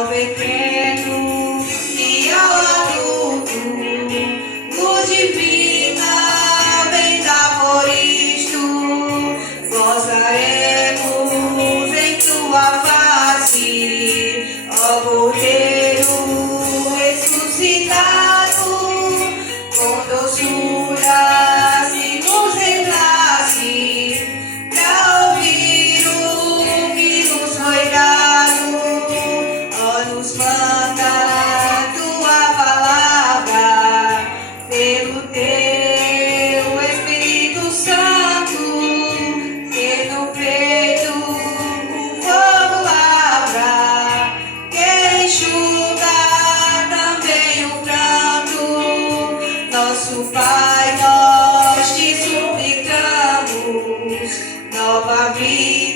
ao pequeno e ao adulto, luz divina vem dar por isto, gozaremos em tua face, ó Cordeiro ressuscitado, com doçura se nos enlace, pra ouvir o que nos foi dado, ó, nos manda tua palavra, pelo teu Espírito Santo, que no peito o fogo lavra, que enxuga também o pranto. Nosso Pai, nós te suplicamos, nova vida